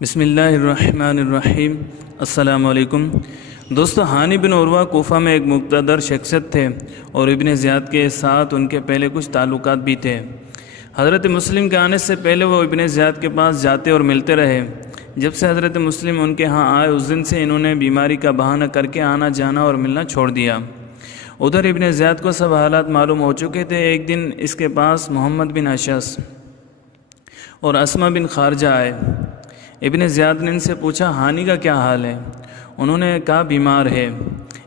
بسم اللہ الرحمن الرحیم۔ السلام علیکم دوستو، ہانی بن عروہ کوفہ میں ایک مقتدر شخصیت تھے اور ابن زیاد کے ساتھ ان کے پہلے کچھ تعلقات بھی تھے۔ حضرت مسلم کے آنے سے پہلے وہ ابن زیاد کے پاس جاتے اور ملتے رہے۔ جب سے حضرت مسلم ان کے ہاں آئے اس دن سے انہوں نے بیماری کا بہانہ کر کے آنا جانا اور ملنا چھوڑ دیا۔ ادھر ابن زیاد کو سب حالات معلوم ہو چکے تھے۔ ایک دن اس کے پاس محمد بن اشعث اور اسما بن خارجہ آئے۔ ابن زیاد نے ان سے پوچھا، ہانی کا کیا حال ہے؟ انہوں نے کہا بیمار ہے۔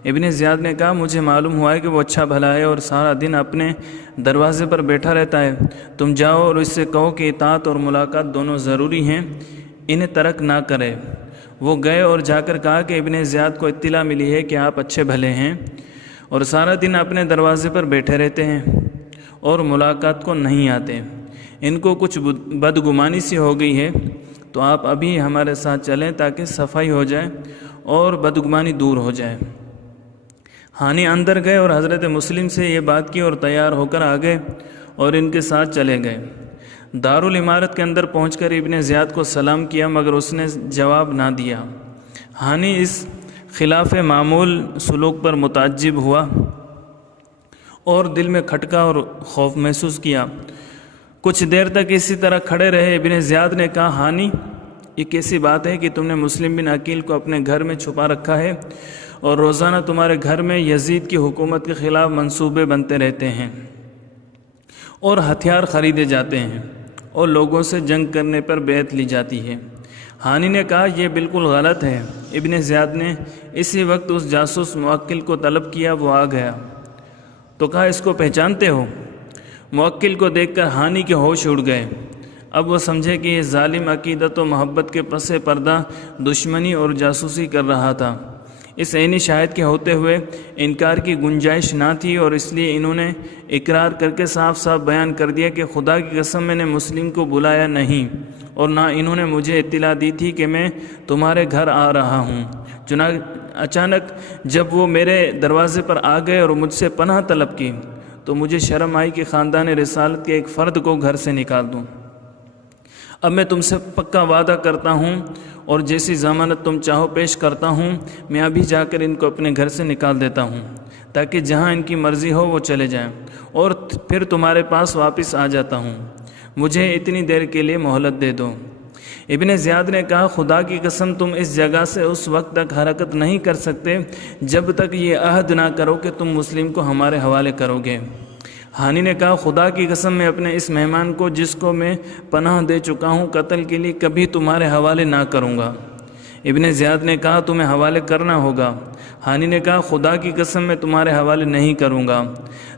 ابن زیاد نے کہا، مجھے معلوم ہوا ہے کہ وہ اچھا بھلا ہے اور سارا دن اپنے دروازے پر بیٹھا رہتا ہے۔ تم جاؤ اور اس سے کہو کہ اطاعت اور ملاقات دونوں ضروری ہیں، انہیں ترک نہ کرے۔ وہ گئے اور جا کر کہا کہ ابن زیاد کو اطلاع ملی ہے کہ آپ اچھے بھلے ہیں اور سارا دن اپنے دروازے پر بیٹھے رہتے ہیں اور ملاقات کو نہیں آتے۔ ان کو کچھ بدگمانی سی ہو گئی ہے، تو آپ ابھی ہمارے ساتھ چلیں تاکہ صفائی ہو جائے اور بدگمانی دور ہو جائے۔ ہانی اندر گئے اور حضرت مسلم سے یہ بات کی اور تیار ہو کر آ گئے اور ان کے ساتھ چلے گئے۔ دارالعمارت کے اندر پہنچ کر ابن زیاد کو سلام کیا مگر اس نے جواب نہ دیا۔ ہانی اس خلاف معمول سلوک پر متعجب ہوا اور دل میں کھٹکا اور خوف محسوس کیا۔ کچھ دیر تک اسی طرح کھڑے رہے۔ ابن زیاد نے کہا، ہانی، یہ کیسی بات ہے کہ تم نے مسلم بن عقیل کو اپنے گھر میں چھپا رکھا ہے اور روزانہ تمہارے گھر میں یزید کی حکومت کے خلاف منصوبے بنتے رہتے ہیں اور ہتھیار خریدے جاتے ہیں اور لوگوں سے جنگ کرنے پر بیعت لی جاتی ہے؟ ہانی نے کہا، یہ بالکل غلط ہے۔ ابن زیاد نے اسی وقت اس جاسوس موکل کو طلب کیا، وہ آ گیا تو کہا، اس کو پہچانتے ہو؟ موکل کو دیکھ کر ہانی کے ہوش اڑ گئے۔ اب وہ سمجھے کہ یہ ظالم عقیدت و محبت کے پس پردہ دشمنی اور جاسوسی کر رہا تھا۔ اس عینی شاہد کے ہوتے ہوئے انکار کی گنجائش نہ تھی اور اس لیے انہوں نے اقرار کر کے صاف صاف بیان کر دیا کہ خدا کی قسم میں نے مسلم کو بلایا نہیں اور نہ انہوں نے مجھے اطلاع دی تھی کہ میں تمہارے گھر آ رہا ہوں۔ اچانک جب وہ میرے دروازے پر آ گئے اور مجھ سے پناہ طلب کی تو مجھے شرم آئی کہ خاندان رسالت کے ایک فرد کو گھر سے نکال دوں۔ اب میں تم سے پکا وعدہ کرتا ہوں اور جیسی ضمانت تم چاہو پیش کرتا ہوں، میں ابھی جا کر ان کو اپنے گھر سے نکال دیتا ہوں تاکہ جہاں ان کی مرضی ہو وہ چلے جائیں اور پھر تمہارے پاس واپس آ جاتا ہوں۔ مجھے اتنی دیر کے لیے مہلت دے دو۔ ابن زیاد نے کہا، خدا کی قسم تم اس جگہ سے اس وقت تک حرکت نہیں کر سکتے جب تک یہ عہد نہ کرو کہ تم مسلم کو ہمارے حوالے کرو گے۔ ہانی نے کہا، خدا کی قسم میں اپنے اس مہمان کو جس کو میں پناہ دے چکا ہوں قتل کے لیے کبھی تمہارے حوالے نہ کروں گا۔ ابن زیاد نے کہا، تمہیں حوالے کرنا ہوگا۔ ہانی نے کہا، خدا کی قسم میں تمہارے حوالے نہیں کروں گا۔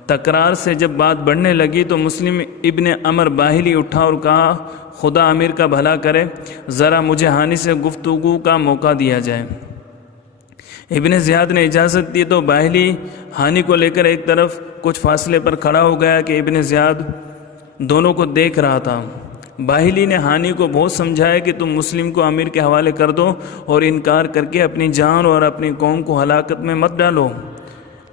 تکرار سے جب بات بڑھنے لگی تو مسلم ابن عمر باہلی اٹھا اور کہا، خدا امیر کا بھلا کرے، ذرا مجھے ہانی سے گفتگو کا موقع دیا جائے۔ ابن زیاد نے اجازت دی تو باہلی ہانی کو لے کر ایک طرف کچھ فاصلے پر کھڑا ہو گیا کہ ابن زیاد دونوں کو دیکھ رہا تھا۔ باہلی نے ہانی کو بہت سمجھایا کہ تم مسلم کو امیر کے حوالے کر دو اور انکار کر کے اپنی جان اور اپنی قوم کو ہلاکت میں مت ڈالو۔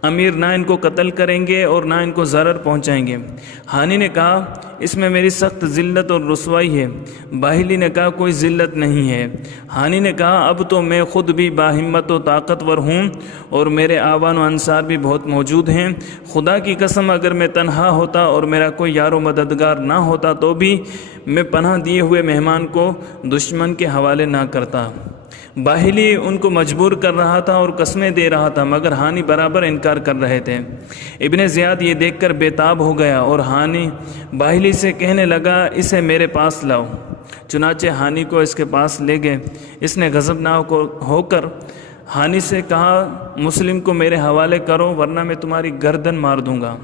امیر نہ ان کو قتل کریں گے اور نہ ان کو ضرر پہنچائیں گے۔ ہانی نے کہا، اس میں میری سخت ذلت اور رسوائی ہے۔ باہلی نے کہا، کوئی ذلت نہیں ہے۔ ہانی نے کہا، اب تو میں خود بھی باہمت و طاقتور ہوں اور میرے آوان و انصار بھی بہت موجود ہیں۔ خدا کی قسم اگر میں تنہا ہوتا اور میرا کوئی یار و مددگار نہ ہوتا تو بھی میں پناہ دیے ہوئے مہمان کو دشمن کے حوالے نہ کرتا۔ باہلی ان کو مجبور کر رہا تھا اور قسمیں دے رہا تھا مگر ہانی برابر انکار کر رہے تھے۔ ابن زیاد یہ دیکھ کر بےتاب ہو گیا اور ہانی باہلی سے کہنے لگا، اسے میرے پاس لاؤ۔ چنانچہ ہانی کو اس کے پاس لے گئے۔ اس نے غضبناک ہو کر ہانی سے کہا، مسلم کو میرے حوالے کرو ورنہ میں تمہاری گردن مار دوں گا۔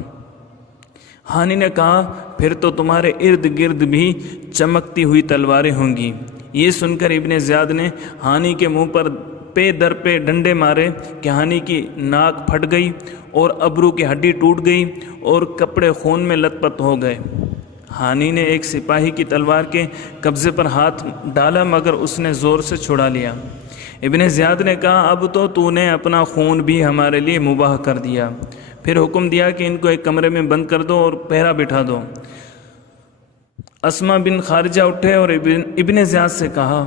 ہانی نے کہا، پھر تو تمہارے ارد گرد بھی چمکتی ہوئی تلواریں ہوں گی۔ یہ سن کر ابن زیاد نے ہانی کے منہ پر پے در پہ ڈنڈے مارے کہ ہانی کی ناک پھٹ گئی اور ابرو کی ہڈی ٹوٹ گئی اور کپڑے خون میں لت پت ہو گئے۔ ہانی نے ایک سپاہی کی تلوار کے قبضے پر ہاتھ ڈالا مگر اس نے زور سے چھڑا لیا۔ ابن زیاد نے کہا، اب تو نے اپنا خون بھی ہمارے لیے مباح کر دیا۔ پھر حکم دیا کہ ان کو ایک کمرے میں بند کر دو اور پہرا بٹھا دو۔ اسما بن خارجہ اٹھے اور ابن زیاد سے کہا،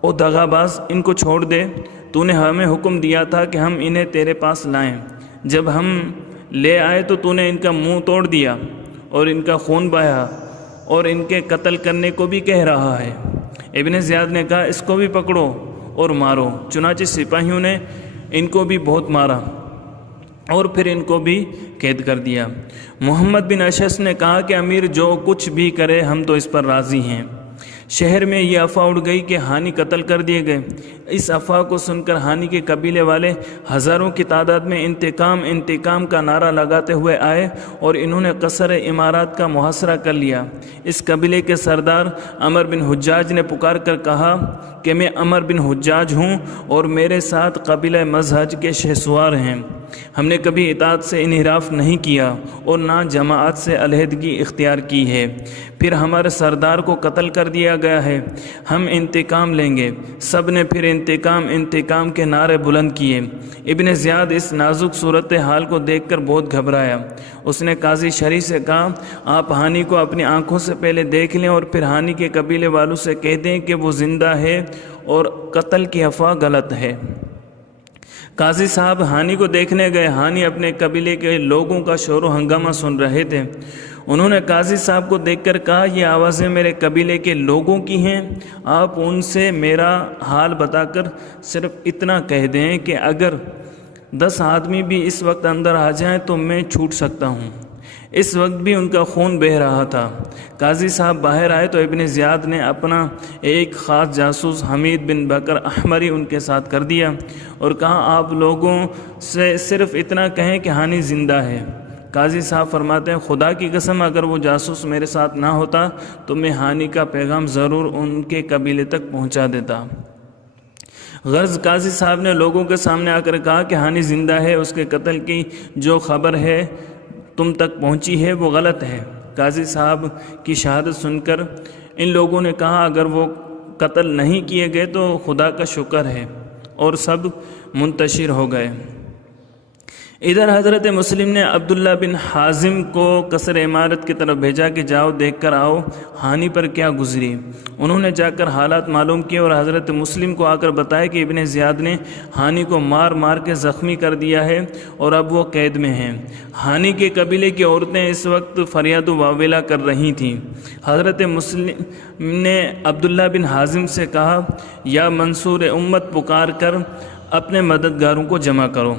او دغاباز، ان کو چھوڑ دے، تو نے ہمیں حکم دیا تھا کہ ہم انہیں تیرے پاس لائیں، جب ہم لے آئے تو تو نے ان کا منہ توڑ دیا اور ان کا خون بہایا اور ان کے قتل کرنے کو بھی کہہ رہا ہے۔ ابن زیاد نے کہا اس کو بھی پکڑو اور مارو۔ چنانچہ سپاہیوں نے ان کو بھی بہت مارا اور پھر ان کو بھی قید کر دیا۔ محمد بن اشعث نے کہا کہ امیر جو کچھ بھی کرے ہم تو اس پر راضی ہیں۔ شہر میں یہ افواہ اڑ گئی کہ ہانی قتل کر دیے گئے۔ اس افواہ کو سن کر ہانی کے قبیلے والے ہزاروں کی تعداد میں انتقام انتقام کا نعرہ لگاتے ہوئے آئے اور انہوں نے قصر امارات کا محاصرہ کر لیا۔ اس قبیلے کے سردار عمر بن حجاج نے پکار کر کہا کہ میں عمر بن حجاج ہوں اور میرے ساتھ قبیلہ مزہج کے شہسوار ہیں۔ ہم نے کبھی اطاعت سے انحراف نہیں کیا اور نہ جماعت سے علیحدگی اختیار کی ہے۔ پھر ہمارے سردار کو قتل کر دیا گیا ہے، ہم انتقام لیں گے۔ سب نے پھر انتقام انتقام کے نعرے بلند کیے۔ ابن زیاد اس نازک صورتحال کو دیکھ کر بہت گھبرایا۔ اس نے قاضی شریح سے کہا آپ ہانی کو اپنی آنکھوں سے پہلے دیکھ لیں اور پھر ہانی کے قبیلے والوں سے کہہ دیں کہ وہ زندہ ہے اور قتل کی افواہ غلط ہے۔ قاضی صاحب ہانی کو دیکھنے گئے۔ ہانی اپنے قبیلے کے لوگوں کا شور و ہنگامہ سن رہے تھے۔ انہوں نے قاضی صاحب کو دیکھ کر کہا یہ آوازیں میرے قبیلے کے لوگوں کی ہیں، آپ ان سے میرا حال بتا کر صرف اتنا کہہ دیں کہ اگر 10 آدمی بھی اس وقت اندر آ جائیں تو میں چھوٹ سکتا ہوں۔ اس وقت بھی ان کا خون بہہ رہا تھا۔ قاضی صاحب باہر آئے تو ابن زیاد نے اپنا ایک خاص جاسوس حمید بن بکر احمری ان کے ساتھ کر دیا اور کہا آپ لوگوں سے صرف اتنا کہیں کہ ہانی زندہ ہے۔ قاضی صاحب فرماتے ہیں خدا کی قسم اگر وہ جاسوس میرے ساتھ نہ ہوتا تو میں ہانی کا پیغام ضرور ان کے قبیلے تک پہنچا دیتا۔ غرض قاضی صاحب نے لوگوں کے سامنے آ کر کہا کہ ہانی زندہ ہے، اس کے قتل کی جو خبر ہے تم تک پہنچی ہے وہ غلط ہے۔ قاضی صاحب کی شہادت سن کر ان لوگوں نے کہا اگر وہ قتل نہیں کیے گئے تو خدا کا شکر ہے، اور سب منتشر ہو گئے۔ ادھر حضرت مسلم نے عبداللہ بن حازم کو قصر امارت کی طرف بھیجا کہ جاؤ دیکھ کر آؤ ہانی پر کیا گزری۔ انہوں نے جا کر حالات معلوم کیے اور حضرت مسلم کو آ کر بتایا کہ ابن زیاد نے ہانی کو مار مار کے زخمی کر دیا ہے اور اب وہ قید میں ہیں۔ ہانی کے قبیلے کی عورتیں اس وقت فریاد و واویلا کر رہی تھیں۔ حضرت مسلم نے عبداللہ بن حازم سے کہا یا منصور امت پکار کر اپنے مددگاروں کو جمع کرو۔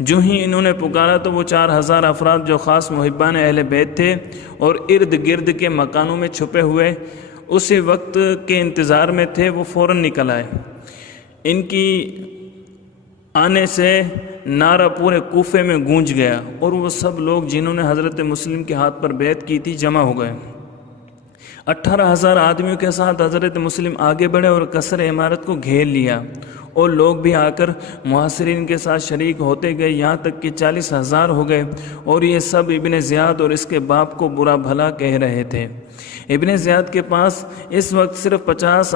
جو ہی انہوں نے پکارا تو وہ 4000 افراد جو خاص محبان اہل بیت تھے اور ارد گرد کے مکانوں میں چھپے ہوئے اسی وقت کے انتظار میں تھے وہ فوراً نکل آئے۔ ان کی آنے سے نعرہ پورے کوفے میں گونج گیا اور وہ سب لوگ جنہوں نے حضرت مسلم کے ہاتھ پر بیعت کی تھی جمع ہو گئے۔ 18,000 آدمیوں کے ساتھ حضرت مسلم آگے بڑھے اور قصر عمارت کو گھیر لیا اور لوگ بھی آ کر محاصرین کے ساتھ شریک ہوتے گئے، یہاں تک کہ 40,000 ہو گئے اور یہ سب ابن زیاد اور اس کے باپ کو برا بھلا کہہ رہے تھے۔ ابن زیاد کے پاس اس وقت صرف 50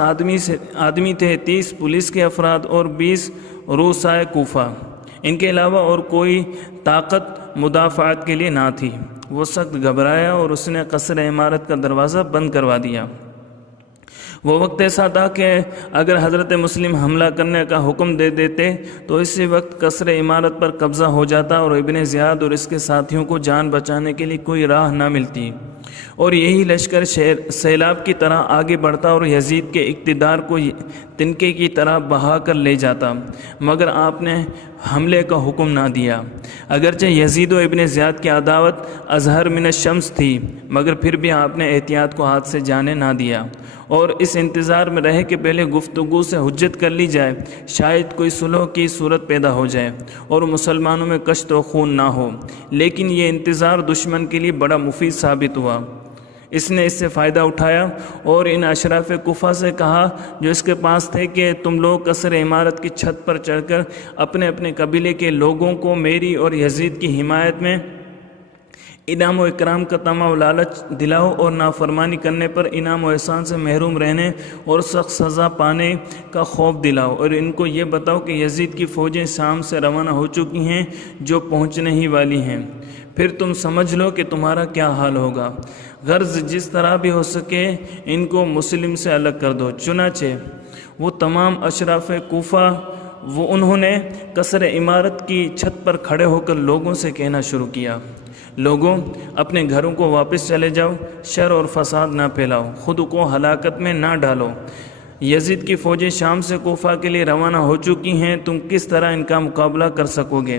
آدمی تھے، 30 پولیس کے افراد اور 20 روسائے کوفہ۔ ان کے علاوہ اور کوئی طاقت مدافعت کے لیے نہ تھی۔ وہ سخت گھبرایا اور اس نے قصر عمارت کا دروازہ بند کروا دیا۔ وہ وقت ایسا تھا کہ اگر حضرت مسلم حملہ کرنے کا حکم دے دیتے تو اسی وقت قصر عمارت پر قبضہ ہو جاتا اور ابن زیاد اور اس کے ساتھیوں کو جان بچانے کے لیے کوئی راہ نہ ملتی، اور یہی لشکر سیلاب کی طرح آگے بڑھتا اور یزید کے اقتدار کو تنکے کی طرح بہا کر لے جاتا، مگر آپ نے حملے کا حکم نہ دیا۔ اگرچہ یزید و ابن زیاد کی عداوت اظہر من الشمس تھی، مگر پھر بھی آپ نے احتیاط کو ہاتھ سے جانے نہ دیا اور اس انتظار میں رہے کہ پہلے گفتگو سے حجت کر لی جائے، شاید کوئی صلح کی صورت پیدا ہو جائے اور مسلمانوں میں کشت و خون نہ ہو۔ لیکن یہ انتظار دشمن کے لیے بڑا مفید ثابت ہوا۔ اس نے اس سے فائدہ اٹھایا اور ان اشراف کوفہ سے کہا جو اس کے پاس تھے کہ تم لوگ قصر عمارت کی چھت پر چڑھ کر اپنے اپنے قبیلے کے لوگوں کو میری اور یزید کی حمایت میں انعام و اکرام کا طمع و لالچ دلاؤ اور نافرمانی کرنے پر انعام و احسان سے محروم رہنے اور سخت سزا پانے کا خوف دلاؤ، اور ان کو یہ بتاؤ کہ یزید کی فوجیں شام سے روانہ ہو چکی ہیں جو پہنچنے ہی والی ہیں، پھر تم سمجھ لو کہ تمہارا کیا حال ہوگا۔ غرض جس طرح بھی ہو سکے ان کو مسلم سے الگ کر دو۔ چنانچہ وہ تمام اشراف کوفہ انہوں نے قصر عمارت کی چھت پر کھڑے ہو کر لوگوں سے کہنا شروع کیا، لوگوں اپنے گھروں کو واپس چلے جاؤ، شر اور فساد نہ پھیلاؤ، خود کو ہلاکت میں نہ ڈالو۔ یزید کی فوجیں شام سے کوفہ کے لیے روانہ ہو چکی ہیں، تم کس طرح ان کا مقابلہ کر سکو گے؟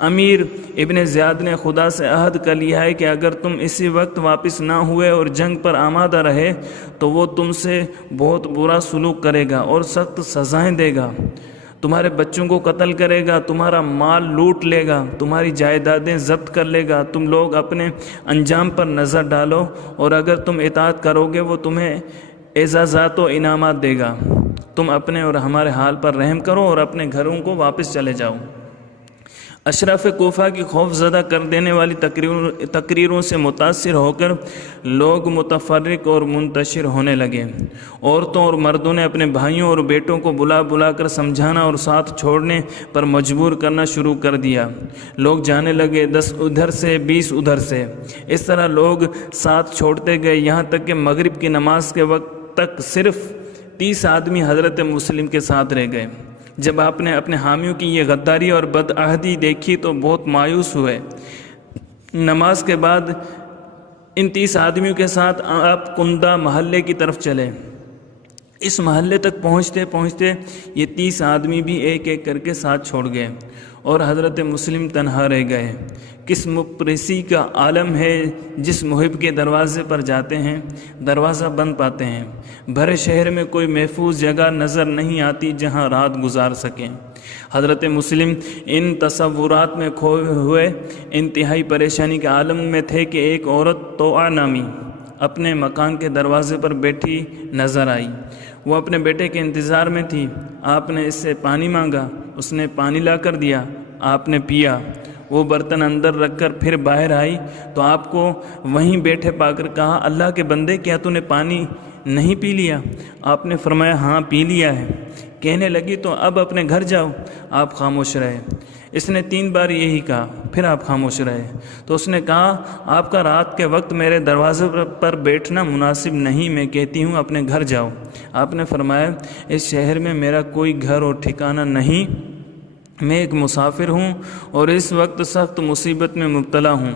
امیر ابن زیاد نے خدا سے عہد کر لیا ہے کہ اگر تم اسی وقت واپس نہ ہوئے اور جنگ پر آمادہ رہے تو وہ تم سے بہت برا سلوک کرے گا اور سخت سزائیں دے گا، تمہارے بچوں کو قتل کرے گا، تمہارا مال لوٹ لے گا، تمہاری جائیدادیں ضبط کر لے گا۔ تم لوگ اپنے انجام پر نظر ڈالو، اور اگر تم اطاعت کرو گے وہ تمہیں اعزازات و انعامات دے گا۔ تم اپنے اور ہمارے حال پر رحم کرو اور اپنے گھروں کو واپس چلے جاؤ۔ اشراف کوفہ کی خوف زدہ کر دینے والی تقریروں سے متاثر ہو کر لوگ متفرق اور منتشر ہونے لگے۔ عورتوں اور مردوں نے اپنے بھائیوں اور بیٹوں کو بلا بلا کر سمجھانا اور ساتھ چھوڑنے پر مجبور کرنا شروع کر دیا۔ لوگ جانے لگے، 10 ادھر سے 20 ادھر سے۔ اس طرح لوگ ساتھ چھوڑتے گئے، یہاں تک کہ مغرب کی نماز کے وقت تک صرف 30 آدمی حضرت مسلم کے ساتھ رہ گئے۔ جب آپ نے اپنے حامیوں کی یہ غداری اور بدعہدی دیکھی تو بہت مایوس ہوئے۔ نماز کے بعد ان 30 آدمیوں کے ساتھ آپ کندہ محلے کی طرف چلے۔ اس محلے تک پہنچتے پہنچتے یہ 30 آدمی بھی ایک ایک کر کے ساتھ چھوڑ گئے اور حضرت مسلم تنہا رہ گئے۔ کس مپرسی کا عالم ہے جس محب کے دروازے پر جاتے ہیں دروازہ بند پاتے ہیں۔ بھرے شہر میں کوئی محفوظ جگہ نظر نہیں آتی جہاں رات گزار سکیں۔ حضرت مسلم ان تصورات میں کھوئے ہوئے انتہائی پریشانی کے عالم میں تھے کہ ایک عورت توعہ نامی اپنے مکان کے دروازے پر بیٹھی نظر آئی۔ وہ اپنے بیٹے کے انتظار میں تھی۔ آپ نے اس سے پانی مانگا، اس نے پانی لا کر دیا، آپ نے پیا۔ وہ برتن اندر رکھ کر پھر باہر آئی تو آپ کو وہیں بیٹھے پا کر کہا، اللہ کے بندے کیا تو نے پانی نہیں پی لیا؟ آپ نے فرمایا ہاں پی لیا ہے۔ کہنے لگی تو اب اپنے گھر جاؤ۔ آپ خاموش رہے۔ اس نے 3 بار یہی کہا، پھر آپ خاموش رہے۔ تو اس نے کہا آپ کا رات کے وقت میرے دروازے پر بیٹھنا مناسب نہیں، میں کہتی ہوں اپنے گھر جاؤ۔ آپ نے فرمایا اس شہر میں میرا کوئی گھر اور ٹھکانہ نہیں، میں ایک مسافر ہوں اور اس وقت سخت مصیبت میں مبتلا ہوں۔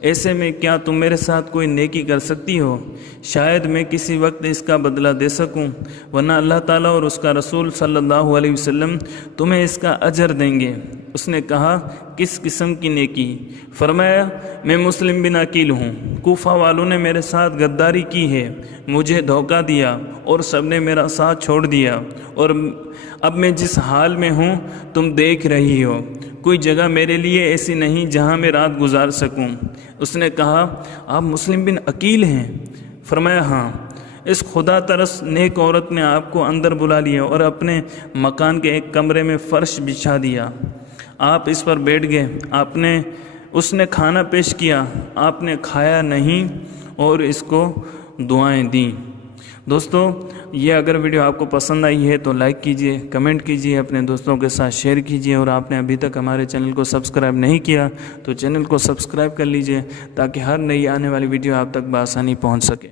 ایسے میں کیا تم میرے ساتھ کوئی نیکی کر سکتی ہو؟ شاید میں کسی وقت اس کا بدلہ دے سکوں، ورنہ اللہ تعالیٰ اور اس کا رسول صلی اللہ علیہ وسلم تمہیں اس کا اجر دیں گے۔ اس نے کہا کس قسم کی نیکی؟ فرمایا میں مسلم بن عقیل ہوں، کوفہ والوں نے میرے ساتھ غداری کی ہے، مجھے دھوکہ دیا اور سب نے میرا ساتھ چھوڑ دیا، اور اب میں جس حال میں ہوں تم دیکھ رہی ہو، کوئی جگہ میرے لیے ایسی نہیں جہاں میں رات گزار سکوں۔ اس نے کہا آپ مسلم بن عقیل ہیں؟ فرمایا ہاں۔ اس خدا ترس نیک عورت نے آپ کو اندر بلا لیا اور اپنے مکان کے ایک کمرے میں فرش بچھا دیا۔ آپ اس پر بیٹھ گئے۔ اس نے کھانا پیش کیا، آپ نے کھایا نہیں اور اس کو دعائیں دیں۔ دوستو یہ اگر ویڈیو آپ کو پسند آئی ہے تو لائک کیجئے، کمنٹ کیجئے، اپنے دوستوں کے ساتھ شیئر کیجئے، اور آپ نے ابھی تک ہمارے چینل کو سبسکرائب نہیں کیا تو چینل کو سبسکرائب کر لیجئے تاکہ ہر نئی آنے والی ویڈیو آپ تک بآسانی پہنچ سکے۔